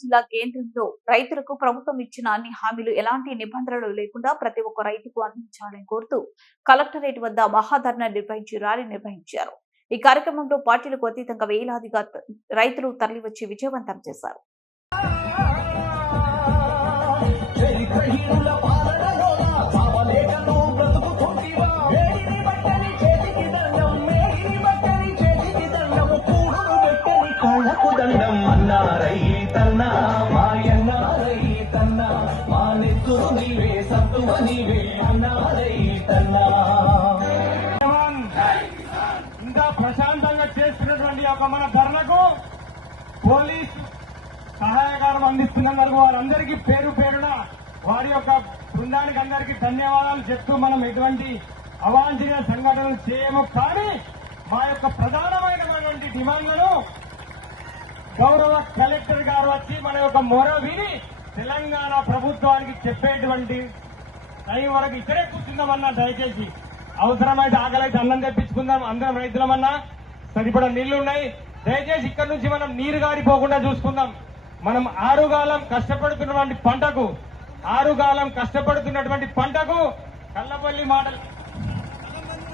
జిల్లా కేంద్రంలో రైతులకు ప్రభుత్వం ఇచ్చిన అన్ని హామీలు ఎలాంటి నిబంధనలు లేకుండా ప్రతి ఒక్క రైతుకు అందించాలని కోరుతూ కలెక్టరేట్ వద్ద మహాధర్నా నిర్వహించి ర్యాలీ నిర్వహించారు. ఈ కార్యక్రమంలో పార్టీలకు అతీతంగా వేలాదిగా రైతులు తరలివచ్చి విజయవంతం చేశారు. దండం, తన్నా, మాయన్నారయ్యి తన్నా, మా నెత్తు నీవే, సత్తువ నీవే, అన్నారయ్యి తన్నా. ఇంకా ప్రశాంతంగా చేస్తున్నటువంటి ఒక మన ధర్నకు పోలీస్ సహాయకారం అందిస్తున్నందుకు వారందరికీ పేరు పేరున వారి యొక్క బృందానికి అందరికీ ధన్యవాదాలు చెప్తూ మనం ఎటువంటి అవాంఛనీయ సంఘటనలు చేయము కానీ మా యొక్క ప్రధానమైనటువంటి డిమాండ్లను గౌరవ కలెక్టర్ గారు వచ్చి మన యొక్క మొర విని తెలంగాణ ప్రభుత్వానికి చెప్పేటువంటి టైం వరకు ఇక్కడే కూర్చుందామన్నా దయచేసి. అవసరమైతే ఆకలైతే అన్నం తెప్పించుకుందాం అందరం రైతులమన్నా. సరిపడా నీళ్ళు ఉన్నాయి దయచేసి ఇక్కడ నుంచి మనం నీరు గారిపోకుండా చూసుకుందాం. మనం ఆరుగాలం కష్టపడుతున్నటువంటి పంటకు ఆరుగాలం కష్టపడుతున్నటువంటి పంటకు కల్లపల్లి మాటలు